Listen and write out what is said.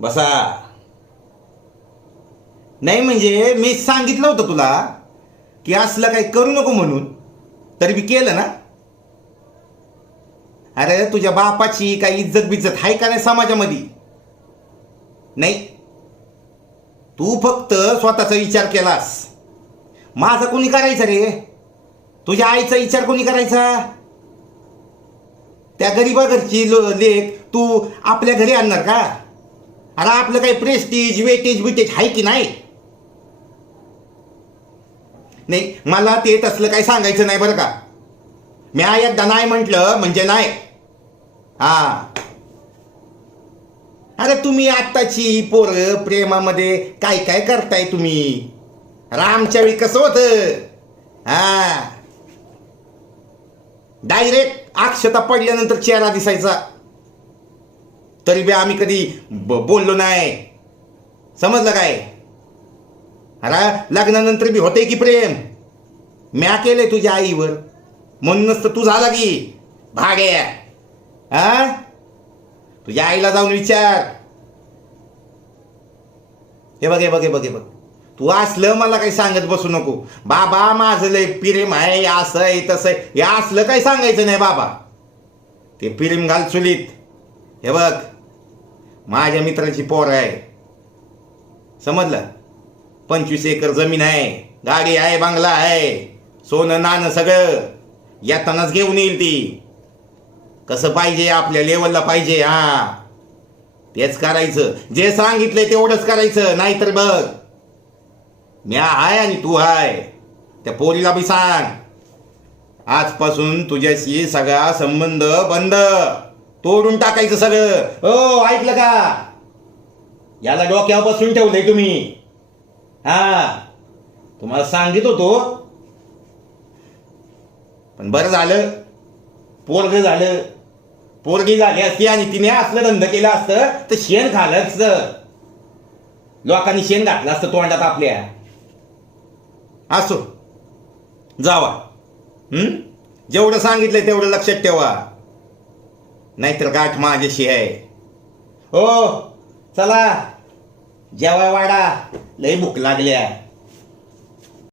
बसा. नाही म्हणजे मी सांगितलं होतं तुला की असलं काही करू नको म्हणून, तरी बी केलं ना. अरे तुझ्या बापाची काही इज्जत बिज्जत आहे का नाही समाजामध्ये? नाही. तू फक्त स्वतःचा विचार केलास. माझा कोणी करायचा रे? तुझ्या आईचा विचार कोणी करायचा? त्या गरीबा घरची लेख तू आपल्या घरी आणणार का? अरे आपलं काही प्रेस्टीज वेटेज बिटेज आहे की नाही? नाही मला ते तसलं काही सांगायचं नाही बरं का. मी एकदा नाही म्हटलं म्हणजे नाही. हा. अरे तुम्ही आत्ताची पोरं प्रेमामध्ये काय काय करताय तुम्ही? आमच्या वेळी कसं होतं? हा, डायरेक्ट अक्षता पडल्यानंतर चेहरा दिसायचा. तरी बी आम्ही कधी बोललो नाही. समजलं काय? अरे लग्नानंतर बी होते की प्रेम. म्या केलंय तुझ्या आईवर, म्हणूनच तर तू झाला की भाड्या. हा, तुझ्या आईला जाऊन विचार. हे बघ हे बघ हे बघ हे बघ, तू असलं मला काही सांगत बसू नको. बाबा माझं लय प्रेम आहे, असं आहे तसं आहे, हे असलं काही सांगायचं नाही बाबा. ते प्रेम घाल चुलीत. हे बघ माझ्या मित्राची पोर आहे, समजलं? 25 एकर जमीन आहे, गाडी आहे, बंगला आहे, सोनं नाणं सगळं येतानाच घेऊन येईल ती. कसं पाहिजे आपल्या लेवलला पाहिजे. हा, तेच करायचं. जे सांगितलंय तेवढंच करायचं. नाहीतर बघ म्या आहे आणि तू आहे. त्या पोरीला बी सांग आजपासून तुझ्याशी सगळा संबंध बंद, तोडून टाकायचं सगळं. हो ऐकलं का? याला डोक्यावर बसून ठेवलंय तुम्ही. हा, तुम्हाला सांगित होतो, पण बरं झालं पोरग झालं. पोरगी झाली असती आणि तिने असलं धंद केलं असतं तर शेण खाल्लं असतं. लोकांनी शेण घातलं असतं तोंडात आपल्या. असो जावा. जेवढं सांगितलंय तेवढं लक्षात ठेवा, नाहीतर गाठ माझ्याशी आहे. हो चला जेवाय वाडा, लय भूक लागल्या.